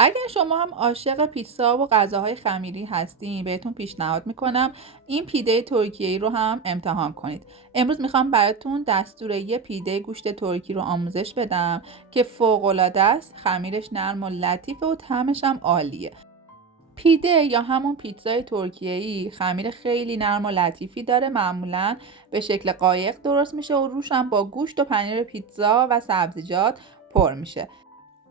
اگر شما هم عاشق پیتزا و غذاهای خمیری هستین بهتون پیشنهاد میکنم این پیده ترکیه‌ای رو هم امتحان کنید. امروز میخوام براتون دستور یه پیده گوشت ترکی رو آموزش بدم که فوق‌العاده است. خمیرش نرم و لطیفه و طعمش هم عالیه. پیده یا همون پیتزای ترکیه‌ای خمیر خیلی نرم و لطیفی داره، معمولاً به شکل قایق درست میشه و روش هم با گوشت و پنیر پیتزا و سبزیجات پر میشه.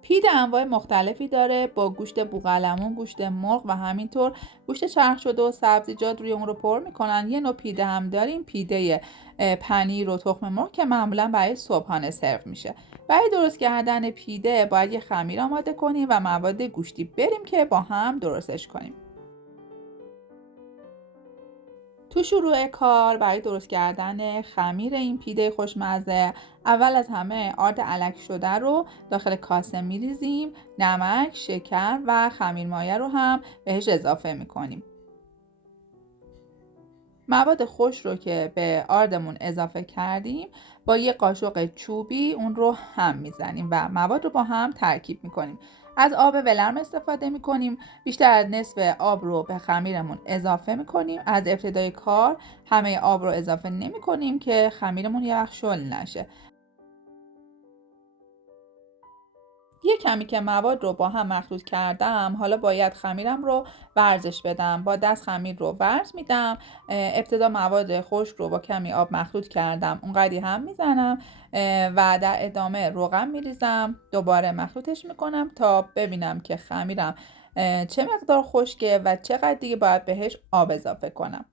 پید انواع مختلفی داره، با گوشت بوقلمون، گوشت مرغ و همینطور گوشت چرخ شده و سبزیجات روی اون رو پر میکنن. یه نوع پیده هم داریم، پیده پنیر و تخم مرغ که معمولا برای صبحانه سرو میشه. برای درست کردن پیده باید یه خمیر آماده کنیم و مواد گوشتی بریم که با هم درستش کنیم. تو شروع کار برای درست کردن خمیر این پیده خوشمزه، اول از همه آرد الک شده رو داخل کاسه میریزیم، نمک، شکر و خمیر مایه رو هم بهش اضافه میکنیم. مواد خوش رو که به آردمون اضافه کردیم با یه قاشق چوبی اون رو هم میزنیم و مواد رو با هم ترکیب میکنیم. از آب ولرم استفاده میکنیم. بیشتر از نصف آب رو به خمیرمون اضافه میکنیم. از ابتدای کار همه آب رو اضافه نمیکنیم که خمیرمون یه وقت شل نشه. یه کمی که مواد رو با هم مخلوط کردم، حالا باید خمیرم رو ورزش بدم. با دست خمیر رو ورز میدم. ابتدا مواد خشک رو با کمی آب مخلوط کردم، اونقدی هم میزنم و در ادامه روغن میریزم، دوباره مخلوطش میکنم تا ببینم که خمیرم چه مقدار خشکه و چقدر دیگه باید بهش آب اضافه کنم.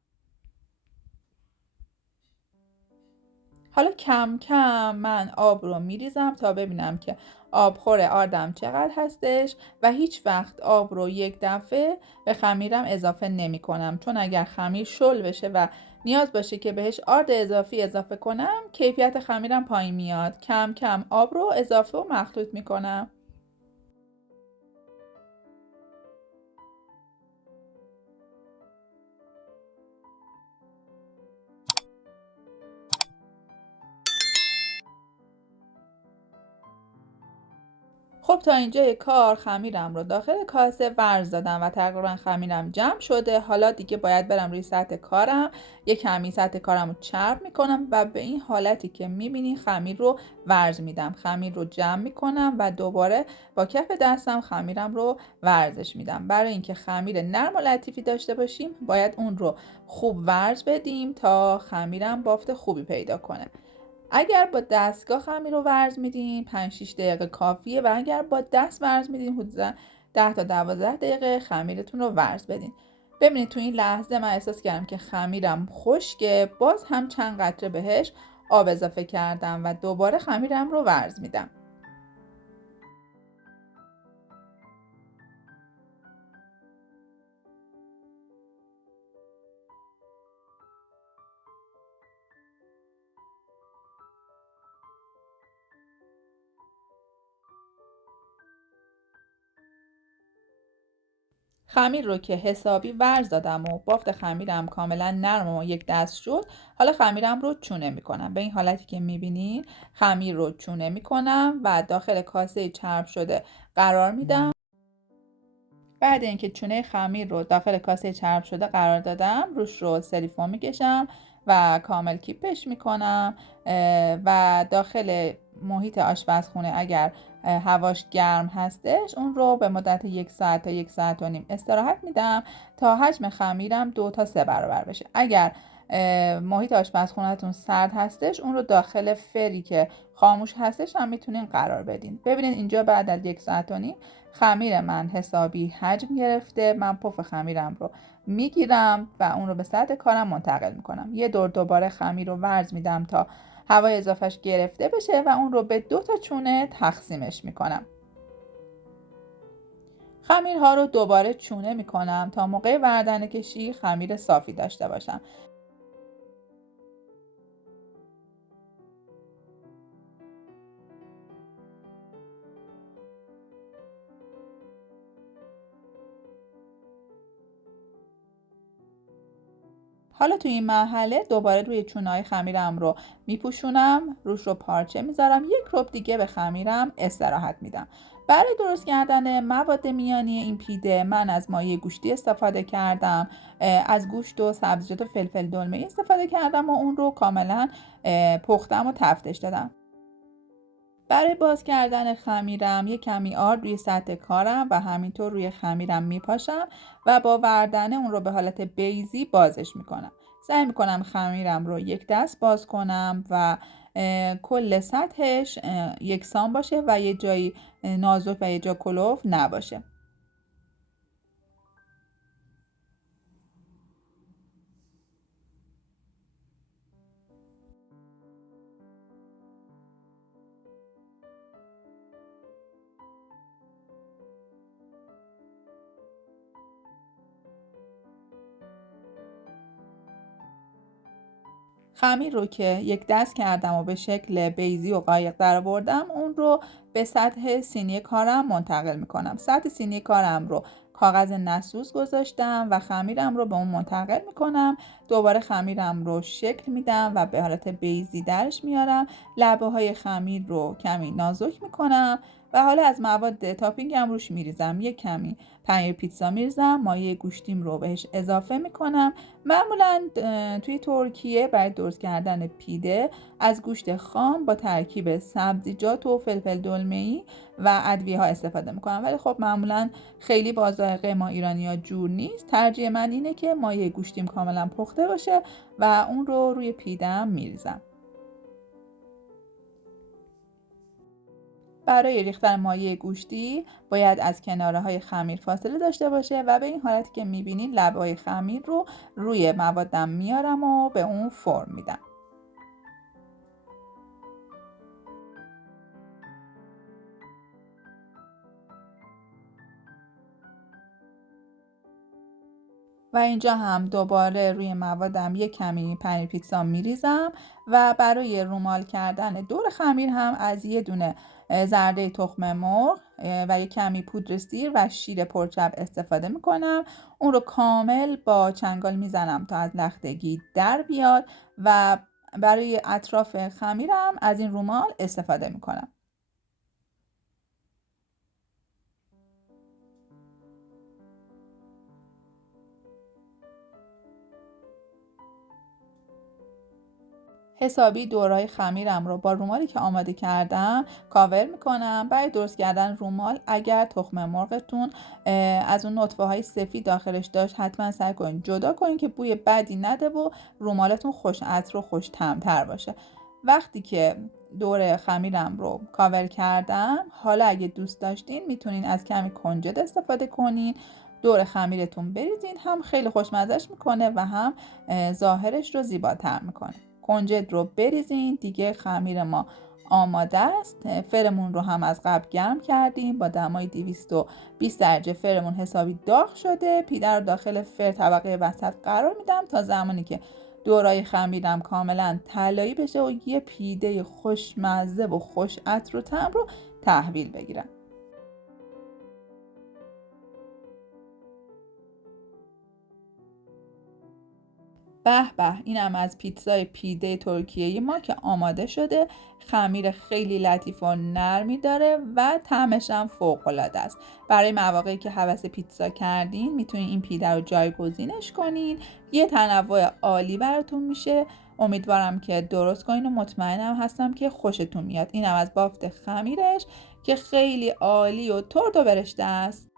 حالا کم کم من آب رو میریزم تا ببینم که آبخور آردم چقدر هستش و هیچ وقت آب رو یک دفعه به خمیرم اضافه نمی کنم، چون اگر خمیر شل بشه و نیاز باشه که بهش آرد اضافی اضافه کنم کیفیت خمیرم پایین میاد. کم کم آب رو اضافه و مخلوط می کنم. خب تا اینجای کار خمیرم رو داخل کاسه ورز دادم و تقریبا خمیرم جمع شده. حالا دیگه باید برم روی سطح کارم، یه کمی سطح کارم رو چرب میکنم و به این حالتی که میبینین خمیر رو ورز میدم. خمیر رو جمع میکنم و دوباره با کف دستم خمیرم رو ورزش میدم. برای اینکه خمیر نرم و لطیفی داشته باشیم باید اون رو خوب ورز بدیم تا خمیرم بافت خوبی پیدا کنه. اگر با دستگاه خمیر رو ورز میدین 5-6 دقیقه کافیه و اگر با دست ورز میدین حدوداً 10 تا 12 دقیقه خمیرتون رو ورز بدین. ببینید تو این لحظه من احساس کردم که خمیرم خشکه، باز هم چند قطره بهش آب اضافه کردم و دوباره خمیرم رو ورز میدم. خمیر رو که حسابی ورز دادم و بافت خمیرم کاملا نرم و یک دست شد، حالا خمیرم رو چونه میکنم. به این حالتی که میبینین خمیر رو چونه میکنم و داخل کاسه چرب شده قرار میدم. بعد اینکه چونه خمیر رو داخل کاسه چرب شده قرار دادم، روش رو سلیفون میکشم و کامل کیپش میکنم و داخل محیط آشپزخونه اگر هواش گرم هستش اون رو به مدت 1 ساعت تا 1 ساعت و نیم استراحت میدم تا حجم خمیرم 2 تا 3 برابر بشه. اگر محیط آشپزخونهتون سرد هستش اون رو داخل فری که خاموش هستش هم میتونین قرار بدین. ببینید اینجا بعد از 1 ساعت و نیم خمیر من حسابی حجم گرفته. من پف خمیرم رو میگیرم و اون رو به سطح کارم منتقل میکنم. یه دور دوباره خمیر رو ورز میدم تا هوای اضافهش گرفته بشه و اون رو به 2 تا چونه تقسیمش میکنم. خمیرها رو دوباره چونه میکنم تا موقع وردن کشی خمیر صافی داشته باشم. حالا تو این مرحله دوباره روی چونه‌های خمیرم رو میپوشونم، روش رو پارچه میذارم، 1 ربع دیگه به خمیرم استراحت میدم. برای درست کردن مواد میانی این پیده من از مایع گوشتی استفاده کردم، از گوشت و سبزیجات و فلفل دلمه استفاده کردم و اون رو کاملا پختم و تفتش دادم. برای باز کردن خمیرم یک کمی آرد روی سطح کارم و همینطور روی خمیرم میپاشم و با وردنه اون رو به حالت بیضی بازش میکنم. سعی میکنم خمیرم رو یک دست باز کنم و کل سطحش یکسان باشه و یه جایی نازک و یه جا کلوف نباشه. خمیر رو که یک دست کردم و به شکل بیضی و قایق درآوردم اون رو به سطح سینی کارم منتقل میکنم. سطح سینی کارم رو کاغذ نسوز گذاشتم و خمیرم رو به اون منتقل میکنم. دوباره خمیرم رو شکل میدم و به حالت بیضی درش میارم. لبه های خمیر رو کمی نازک میکنم و حالا از مواد تاپینگم روش میریزم. یک کمی پنیر پیتزا میریزم، مایه گوشتیم رو بهش اضافه میکنم. معمولا توی ترکیه برای درست کردن پیده از گوشت خام با ترکیب سبزیجات و فلفل دلمه‌ای و ادویه ها استفاده میکنم، ولی خب معمولا خیلی با ذائقه ما ایرانی‌ها جور نیست. ترجیح من اینه که مایه گوشتیم کاملا پخته باشه و اون رو روی پیدم میریزم. برای ریختن مایع گوشتی باید از کناره‌های خمیر فاصله داشته باشه و به این حالتی که می‌بینید لبه‌های خمیر رو روی موادم میارم و به اون فرم میدم. و اینجا هم دوباره روی موادم یک کمی پنیر پیتزا میریزم و برای رومال کردن دور خمیر هم از یه دونه زرده تخم مرغ و یک کمی پودر سیر و شیر پرچب استفاده میکنم. اون رو کامل با چنگال میزنم تا از لختگی در بیاد و برای اطراف خمیرم از این رومال استفاده میکنم. حسابی دورای خمیرم رو با رومالی که آماده کردم کاور میکنم. برای درست کردن رومال اگر تخم مرغتون از اون نطفه های سفید داخلش داشت حتما سعی کنید جدا کنید که بوی بدی نده و رومالتون خوش عطر و خوش طعم‌تر باشه. وقتی که دور خمیرم رو کاور کردم، حالا اگه دوست داشتین میتونین از کمی کنجد استفاده کنین دور خمیرتون بریزین، هم خیلی خوشمزش میکنه و هم ظاهرش رو زیباتر میکنه. کنجد رو بریزین. دیگه خمیر ما آماده است. فرمون رو هم از قبل گرم کردیم با دمای 220 درجه. فرمون حسابی داغ شده. پیده رو داخل فر طبقه وسط قرار میدم تا زمانی که دورای خمیرم کاملا طلایی بشه و یه پیده خوشمزه و خوش عطر و طعم رو تحویل بگیرم. به به، اینم از پیتزای پیده ترکیه‌ای ما که آماده شده. خمیر خیلی لطیف و نرمی داره و طعمش هم فوق‌العاده است. برای مواقعی که هوس پیتزا کردین میتونین این پیده رو جایگزینش کنین. یه تنوع عالی براتون میشه. امیدوارم که درست کنین و مطمئنم هستم که خوشتون میاد. اینم از بافت خمیرش که خیلی عالی و ترد و برشته است.